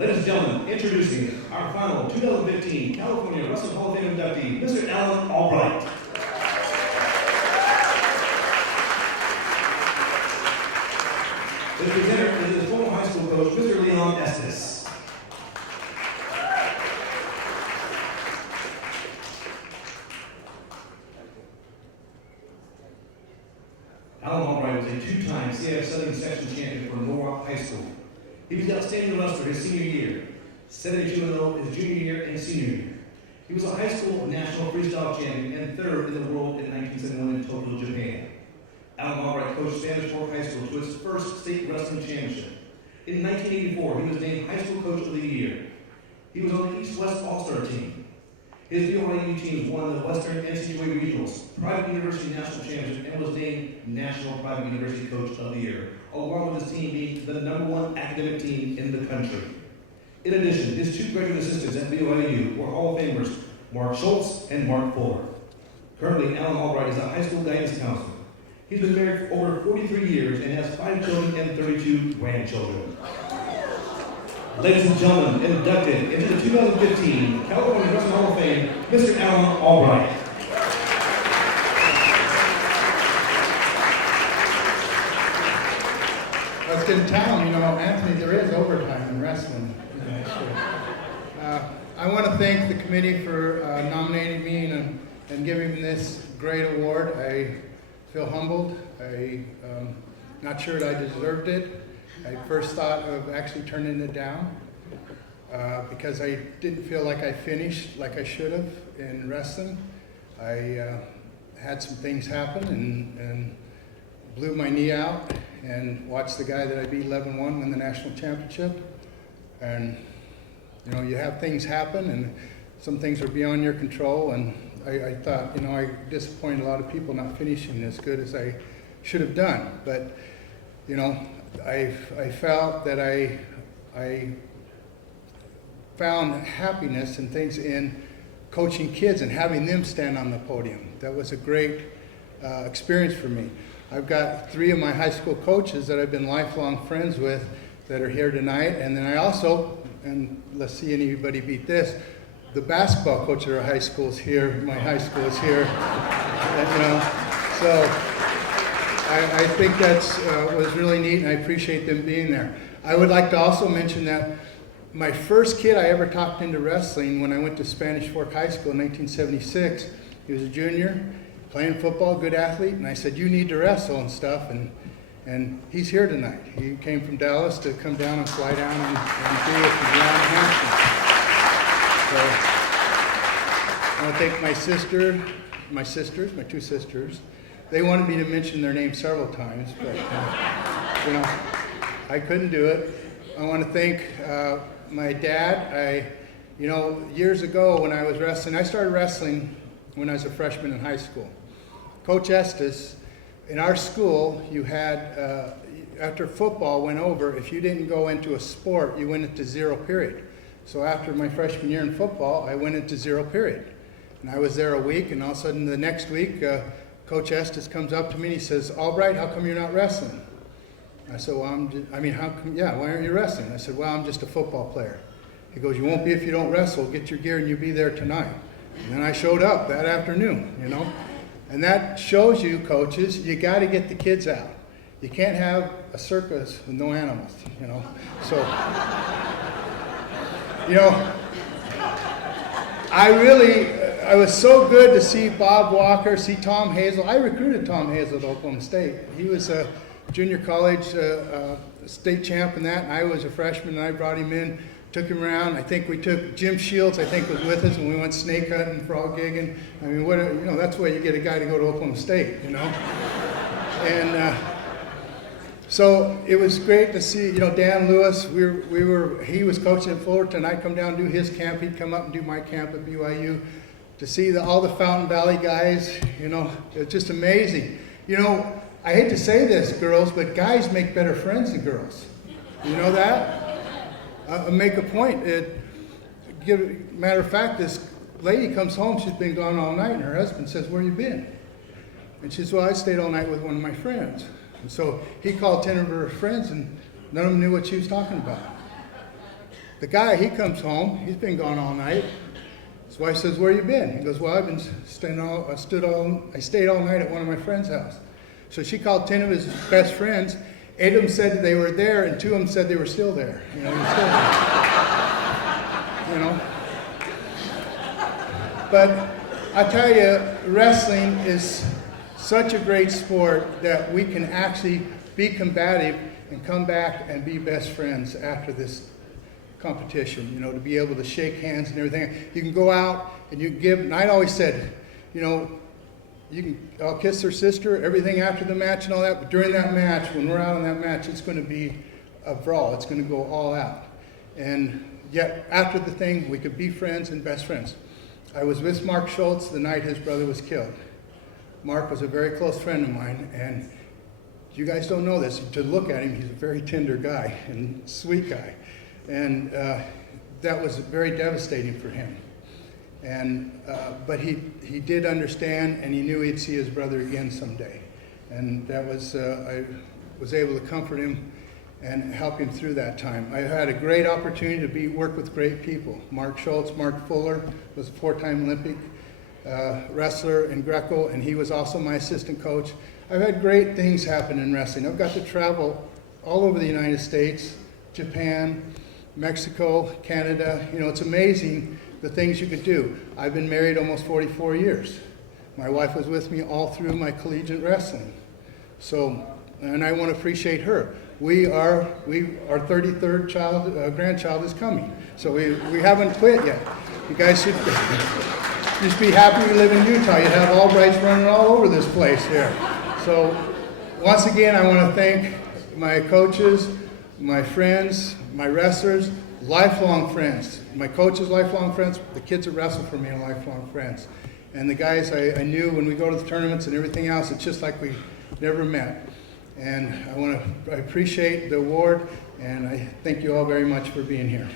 Ladies and gentlemen, introducing our final 2015 California Wrestling Hall of Fame inductee, Mr. Albright. The presenter is his former high school coach, Mr. Leon Estes. Albright was a two-time CIF Southern Section champion for Norwalk High School. He was outstanding wrestler his senior year, 72-0 his junior year and senior year. He was a high school national freestyle champion and third in the world in 1971 in Tokyo, Japan. Albright coached Spanish Fork High School to its first state wrestling championship. In 1984, he was named High School Coach of the Year. He was on the East-West All-Star team. His BYU teams won the Western NCAA Regionals, Private University National Championship, and was named National Private University Coach of the Year, along with his team being the #1 academic team in the country. In addition, his two graduate assistants at BYU were Hall of Famers Mark Schultz and Mark Fuller. Currently, Albright is a high school guidance counselor. He's been married for over 43 years and has 5 children and 32 grandchildren. Ladies and gentlemen, inducted into the 2015 California Wrestling Hall of Fame, Mr. Albright. I was going to tell him, Anthony, there is overtime in wrestling. I want to thank the committee for nominating me and giving me this great award. I feel humbled. I'm not sure that I deserved it. I first thought of actually turning it down because I didn't feel like I finished like I should have in wrestling. I had some things happen and blew my knee out and watched the guy that I beat 11-1 win the national championship. And you have things happen and some things are beyond your control, and I thought, I disappointed a lot of people not finishing as good as I should have done. But I felt that I found happiness and things in coaching kids and having them stand on the podium. That was a great experience for me. I've got 3 of my high school coaches that I've been lifelong friends with that are here tonight, and then I also, and let's see anybody beat this, the basketball coach at our high school is here. My high school is here. So I think that's was really neat, and I appreciate them being there. I would like to also mention that my first kid I ever talked into wrestling when I went to Spanish Fork High School in 1976, he was a junior, playing football, good athlete, and I said, you need to wrestle and stuff, and he's here tonight. He came from Dallas to come down and fly down and be with me down in Hampton. So I want to thank my two sisters. They wanted me to mention their name several times, but I couldn't do it. I want to thank my dad. Years ago when I was wrestling, I started wrestling when I was a freshman in high school. Coach Estes, in our school, you had, after football went over, if you didn't go into a sport, you went into 0 period. So after my freshman year in football, I went into 0 period. And I was there a week, and all of a sudden the next week, Coach Estes comes up to me and he says, Albright, how come you're not wrestling? I said, well, how come, why aren't you wrestling? I said, well, I'm just a football player. He goes, you won't be if you don't wrestle. Get your gear and you'll be there tonight. And then I showed up that afternoon, And that shows you, coaches, you got to get the kids out. You can't have a circus with no animals, So, I was so good to see Bob Walker, see Tom Hazel. I recruited Tom Hazel at Oklahoma State. He was a junior college state champ in that, and I was a freshman, and I brought him in, took him around. I think we took Jim Shields, was with us, and we went snake hunting, frog gigging. That's why you get a guy to go to Oklahoma State, And so it was great to see, Dan Lewis. He was coaching at Fullerton. I'd come down and do his camp. He'd come up and do my camp at BYU. To see all the Fountain Valley guys, it's just amazing. I hate to say this, girls, but guys make better friends than girls. You know that? I'll make a point. Matter of fact, this lady comes home. She's been gone all night, and her husband says, where you been? And she says, well, I stayed all night with one of my friends. And so he called 10 of her friends, and none of them knew what she was talking about. The guy, he comes home, he's been gone all night. His wife says, where you been? He goes, well, I've been I stayed all night at one of my friend's house. So she called 10 of his best friends. 8 of them said they were there, and 2 of them said they were still there. You know, he was still there. You know. But I tell you, wrestling is such a great sport that we can actually be combative and come back and be best friends after this competition, you know, to be able to shake hands and everything. You can go out and you can give, and I always said, you know, I'll kiss their sister, everything after the match and all that, but during that match, when we're out on that match, it's going to be a brawl. It's going to go all out. And yet, after the thing, we could be friends and best friends. I was with Mark Schultz the night his brother was killed. Mark was a very close friend of mine, and you guys don't know this. To look at him, he's a very tender guy and sweet guy. And that was very devastating for him. And but he did understand, and he knew he'd see his brother again someday. And that was I was able to comfort him and help him through that time. I had a great opportunity to work with great people. Mark Schultz, Mark Fuller was a 4-time Olympic wrestler in Greco, and he was also my assistant coach. I've had great things happen in wrestling. I've got to travel all over the United States, Japan, Mexico, Canada. You know, it's amazing the things you could do. I've been married almost 44 years. My wife was with me all through my collegiate wrestling. So, and I want to appreciate her. Our 33rd grandchild is coming. So we haven't quit yet. You guys should just be happy we live in Utah. You have Albrights running all over this place here. So once again, I want to thank my coaches, my friends, my wrestlers, lifelong friends. My coaches, lifelong friends. The kids that wrestle for me are lifelong friends. And the guys I knew when we go to the tournaments and everything else, it's just like we never met. And I appreciate the award, and I thank you all very much for being here.